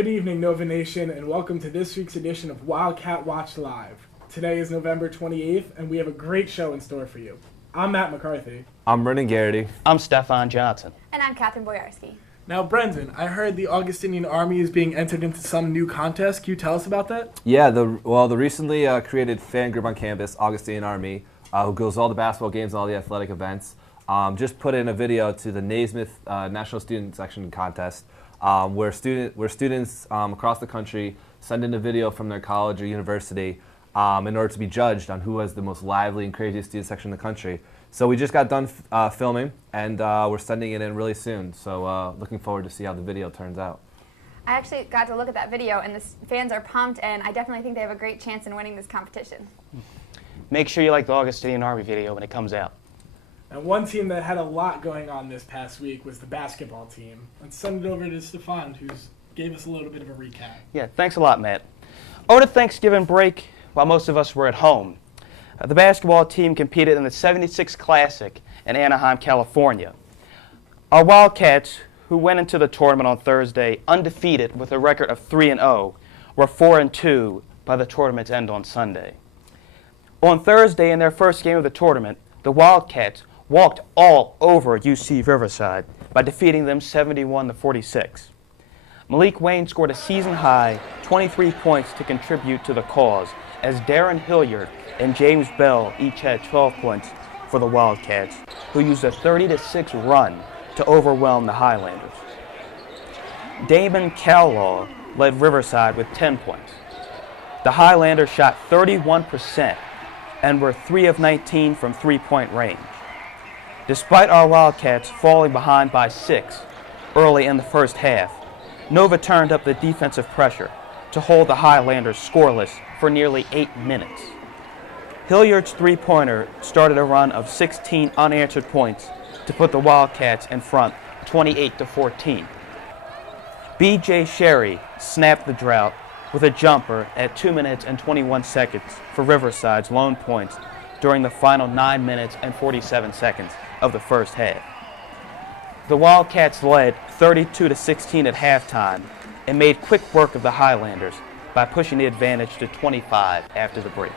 Good evening, Nova Nation, and welcome to this week's edition of Wildcat Watch Live. Today is November 28th, and we have a great show in store for you. I'm Matt McCarthy. I'm Brendan Garrity. I'm Stefan Johnson. And I'm Catherine Boyarski. Now, Brendan, I heard the Augustinian Army is being entered into some new contest. Can you tell us about that? Yeah, the recently created fan group on campus, Augustinian Army, who goes to all the basketball games and all the athletic events, just put in a video to the Naismith National Student Section contest, where students across the country send in a video from their college or university in order to be judged on who has the most lively and craziest student section in the country. So we just got done filming, and we're sending it in really soon. So looking forward to see how the video turns out. I actually got to look at that video, and the fans are pumped, and I definitely think they have a great chance in winning this competition. Make sure you like the Augustinian Army video when it comes out. And one team that had a lot going on this past week was the basketball team. Let's send it over to Stefan, who gave us a little bit of a recap. Yeah, thanks a lot, Matt. Over the Thanksgiving break, while most of us were at home, the basketball team competed in the 76 Classic in Anaheim, California. Our Wildcats, who went into the tournament on Thursday undefeated with a record of 3-0, were 4-2 by the tournament's end on Sunday. On Thursday, in their first game of the tournament, the Wildcats walked all over UC Riverside by defeating them 71-46. Malik Wayne scored a season-high 23 points to contribute to the cause, as Darren Hilliard and James Bell each had 12 points for the Wildcats, who used a 30-6 run to overwhelm the Highlanders. Damon Cowlaw led Riverside with 10 points. The Highlanders shot 31% and were 3 of 19 from three-point range. Despite our Wildcats falling behind by 6 early in the first half, Nova turned up the defensive pressure to hold the Highlanders scoreless for nearly 8 minutes. Hilliard's three-pointer started a run of 16 unanswered points to put the Wildcats in front 28-14. B.J. Sherry snapped the drought with a jumper at 2 minutes and 21 seconds for Riverside's lone points during the final 9 minutes and 47 seconds of the first half. The Wildcats led 32-16 at halftime and made quick work of the Highlanders by pushing the advantage to 25 after the break.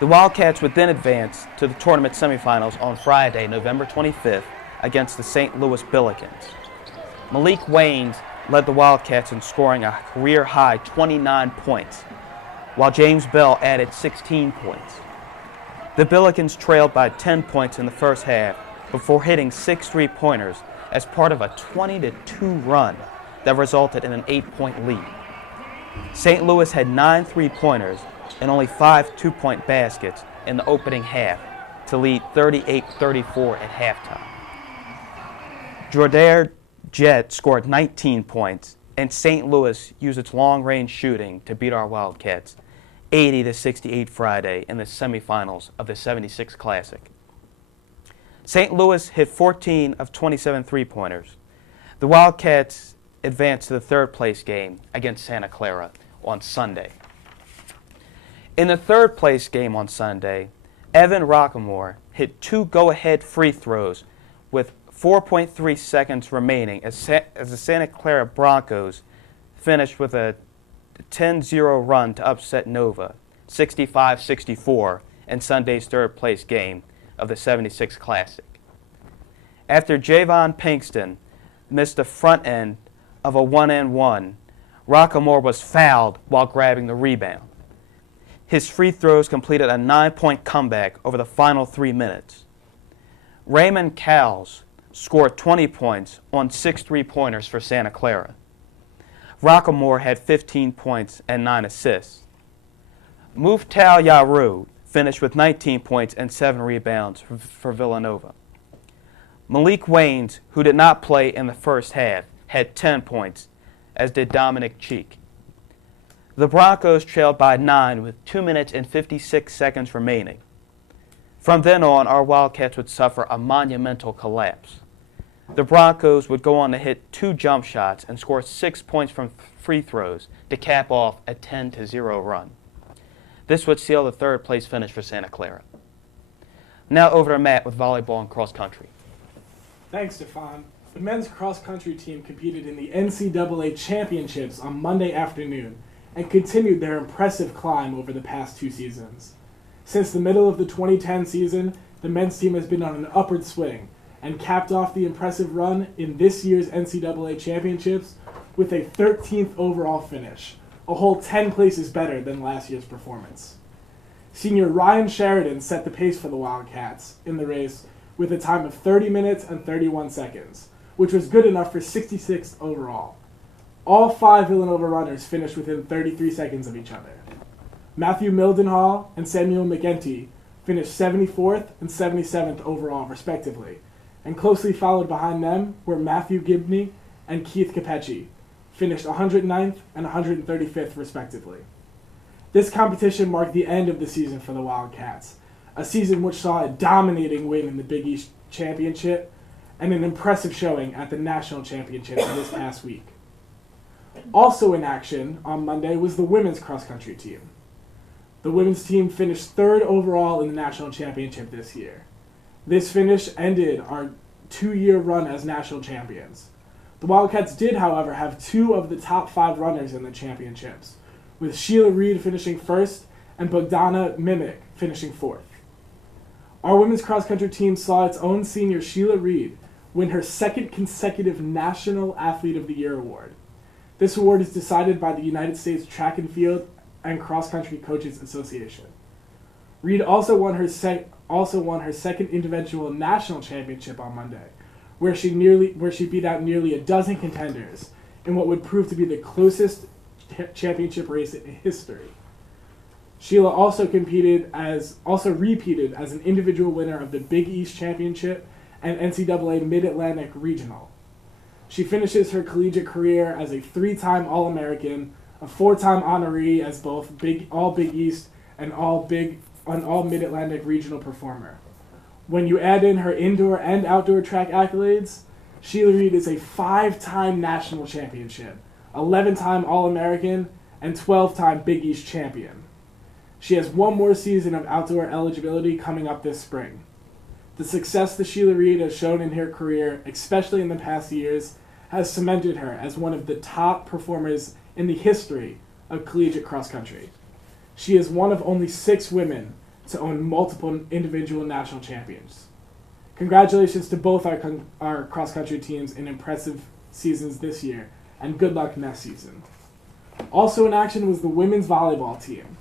The Wildcats would then advance to the tournament semifinals on Friday, November 25th, against the St. Louis Billikens. Malik Waynes led the Wildcats in scoring a career-high 29 points, while James Bell added 16 points. The Billikens trailed by 10 points in the first half before hitting 6 three-pointers as part of a 20-2 run that resulted in an 8-point lead. St. Louis had 9 three-pointers and only 5 two-point baskets in the opening half to lead 38-34 at halftime. Jordair Jett scored 19 points, and St. Louis used its long-range shooting to beat our Wildcats 80-68 Friday in the semifinals of the 76 Classic. St. Louis hit 14 of 27 three-pointers. The Wildcats advanced to the third-place game against Santa Clara on Sunday. In the third-place game on Sunday, Evan Rockamore hit 2 go-ahead free throws with 4.3 seconds remaining as the Santa Clara Broncos finished with a 10-0 run to upset Nova, 65-64, in Sunday's third-place game of the 76 Classic. After Javon Pinkston missed the front end of a one-and-one, Rockamore was fouled while grabbing the rebound. His free throws completed a 9-point comeback over the final 3 minutes. Raymond Cowles scored 20 points on 6 three-pointers for Santa Clara. Rockamore had 15 points and 9 assists. Muftal Yaru finished with 19 points and 7 rebounds for Villanova. Malik Waynes, who did not play in the first half, had 10 points, as did Dominic Cheek. The Broncos trailed by 9 with 2 minutes and 56 seconds remaining. From then on, our Wildcats would suffer a monumental collapse. The Broncos would go on to hit 2 jump shots and score 6 points from free throws to cap off a 10-0 run. This would seal the third-place finish for Santa Clara. Now over to Matt with volleyball and cross country. Thanks, Stefan. The men's cross-country team competed in the NCAA championships on Monday afternoon and continued their impressive climb over the past 2 seasons. Since the middle of the 2010 season, the men's team has been on an upward swing and capped off the impressive run in this year's NCAA championships with a 13th overall finish, a whole 10 places better than last year's performance. Senior Ryan Sheridan set the pace for the Wildcats in the race with a time of 30 minutes and 31 seconds, which was good enough for 66th overall. All 5 Villanova runners finished within 33 seconds of each other. Matthew Mildenhall and Samuel McGinty finished 74th and 77th overall, respectively, and closely followed behind them were Matthew Gibney and Keith Capecci, finished 109th and 135th, respectively. This competition marked the end of the season for the Wildcats, a season which saw a dominating win in the Big East Championship and an impressive showing at the National Championship this past week. Also in action on Monday was the women's cross-country team. The women's team finished 3rd overall in the National Championship this year. This finish ended our 2-year run as national champions. The Wildcats did, however, have 2 of the top 5 runners in the championships, with Sheila Reed finishing 1st and Bogdana Mimic finishing 4th. Our women's cross-country team saw its own senior Sheila Reed win her 2nd consecutive National Athlete of the Year award. This award is decided by the United States Track and Field and Cross-Country Coaches Association. Reed also won her 2nd individual national championship on Monday, where she beat out nearly a dozen contenders in what would prove to be the closest championship race in history. Sheila also repeated as an individual winner of the Big East Championship and NCAA Mid-Atlantic Regional. She finishes her collegiate career as a 3-time All-American, a 4-time honoree as both All Big East and All Mid-Atlantic Regional performer. When you add in her indoor and outdoor track accolades, Sheila Reed is a 5-time national championship, 11-time All-American, and 12-time Big East champion. She has 1 more season of outdoor eligibility coming up this spring. The success that Sheila Reed has shown in her career, especially in the past years, has cemented her as one of the top performers in the history of collegiate cross-country. She is one of only 6 women to own multiple individual national champions. Congratulations to both our cross-country teams in impressive seasons this year, and good luck next season. Also in action was the women's volleyball team.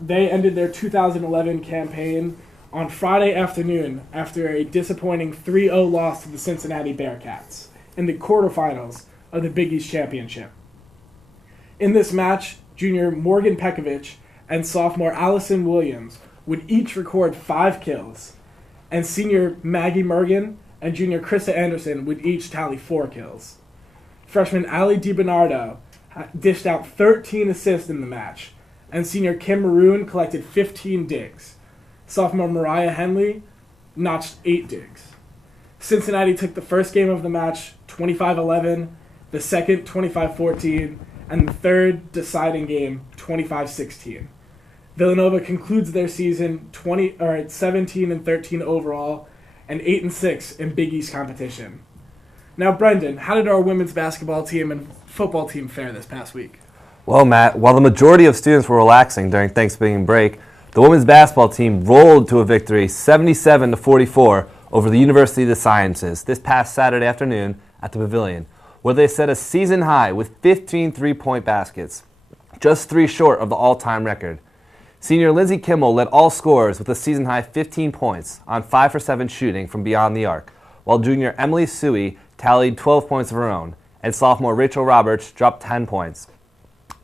They ended their 2011 campaign on Friday afternoon after a disappointing 3-0 loss to the Cincinnati Bearcats in the quarterfinals of the Big East Championship. In this match, junior Morgan Pekovich and sophomore Allison Williams would each record 5 kills, and senior Maggie Mergen and junior Krista Anderson would each tally 4 kills. Freshman Ali DiBernardo dished out 13 assists in the match, and senior Kim Maroon collected 15 digs. Sophomore Mariah Henley notched 8 digs. Cincinnati took the first game of the match 25-11, the second 25-14, and the third deciding game 25-16. Villanova concludes their season 17-13 overall and 8-6 in Big East competition. Now, Brendan, how did our women's basketball team and football team fare this past week? Well, Matt, while the majority of students were relaxing during Thanksgiving break, the women's basketball team rolled to a victory 77-44 over the University of the Sciences this past Saturday afternoon at the Pavilion, where they set a season high with 15 three-point baskets, just 3 short of the all-time record. Senior Lindsey Kimmel led all scorers with a season-high 15 points on 5 for 7 shooting from beyond the arc, while junior Emily Suey tallied 12 points of her own, and sophomore Rachel Roberts dropped 10 points.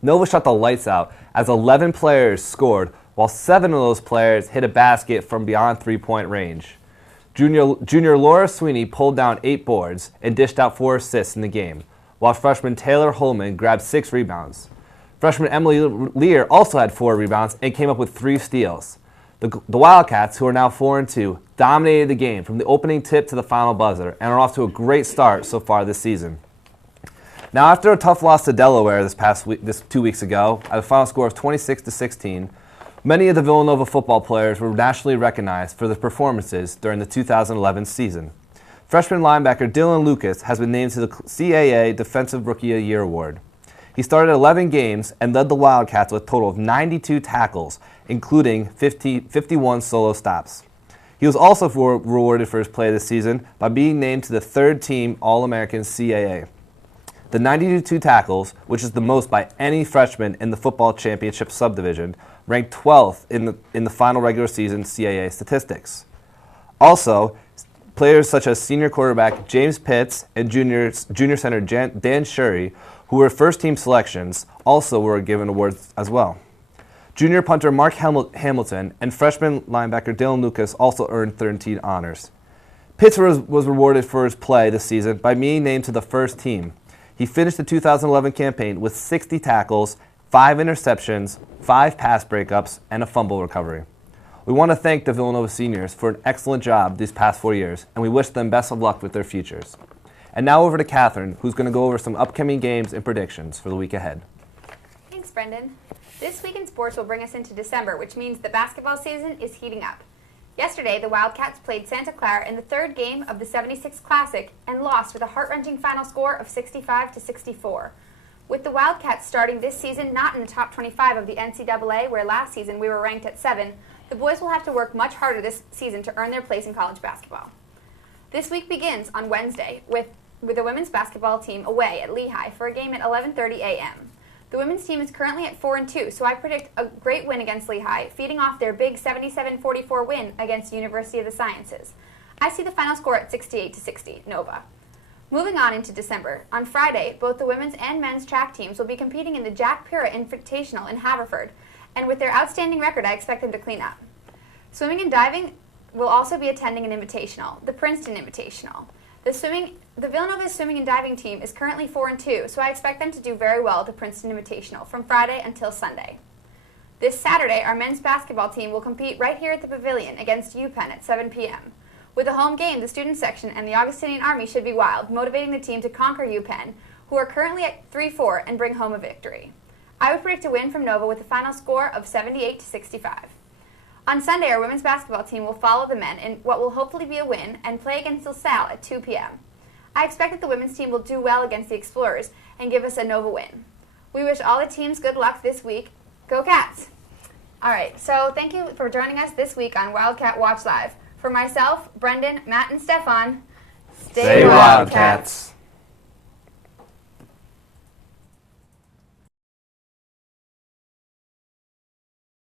Nova shot the lights out as 11 players scored, while 7 of those players hit a basket from beyond 3-point range. Junior Laura Sweeney pulled down 8 boards and dished out 4 assists in the game, while freshman Taylor Holman grabbed 6 rebounds. Freshman Emily Lear also had 4 rebounds and came up with 3 steals. The Wildcats, who are now 4-2, dominated the game from the opening tip to the final buzzer and are off to a great start so far this season. Now, after a tough loss to Delaware this 2 weeks ago, at a final score of 26-16, many of the Villanova football players were nationally recognized for their performances during the 2011 season. Freshman linebacker Dylan Lucas has been named to the CAA Defensive Rookie of the Year award. He started 11 games and led the Wildcats with a total of 92 tackles, including 51 solo stops. He was also rewarded for his play this season by being named to the third-team All-American CAA. The 92 tackles, which is the most by any freshman in the football championship subdivision, ranked 12th in the final regular season CAA statistics. Also, players such as senior quarterback James Pitts and junior center Dan Shurry, who were first-team selections, also were given awards as well. Junior punter Mark Hamilton and freshman linebacker Dylan Lucas also earned 13 honors. Pitts was rewarded for his play this season by being named to the first team. He finished the 2011 campaign with 60 tackles, 5 interceptions, 5 pass breakups, and a fumble recovery. We want to thank the Villanova seniors for an excellent job these past 4 years, and we wish them best of luck with their futures. And now over to Catherine, who's going to go over some upcoming games and predictions for the week ahead. Thanks, Brendan. This week in sports will bring us into December, which means the basketball season is heating up. Yesterday, the Wildcats played Santa Clara in the third game of the 76 Classic and lost with a heart-wrenching final score of 65-64. With the Wildcats starting this season not in the top 25 of the NCAA, where last season we were ranked at 7, the boys will have to work much harder this season to earn their place in college basketball. This week begins on Wednesday with the women's basketball team away at Lehigh for a game at 11:30 a.m. The women's team is currently at 4-2, so I predict a great win against Lehigh, feeding off their big 77-44 win against University of the Sciences. I see the final score at 68-60, Nova. Moving on into December, on Friday, both the women's and men's track teams will be competing in the Jack Pura Invitational in Haverford, and with their outstanding record, I expect them to clean up. Swimming and diving will also be attending an invitational, the Princeton Invitational. The Villanova swimming and diving team is currently 4-2, so I expect them to do very well at the Princeton Invitational from Friday until Sunday. This Saturday, our men's basketball team will compete right here at the Pavilion against UPenn at 7 p.m. With a home game, the student section and the Augustinian Army should be wild, motivating the team to conquer UPenn, who are currently at 3-4, and bring home a victory. I would predict a win from Nova with a final score of 78-65. On Sunday, our women's basketball team will follow the men in what will hopefully be a win and play against LaSalle at 2 p.m. I expect that the women's team will do well against the Explorers and give us a Nova win. We wish all the teams good luck this week. Go Cats! All right, so thank you for joining us this week on Wildcat Watch Live. For myself, Brendan, Matt, and Stefan, stay Wildcats!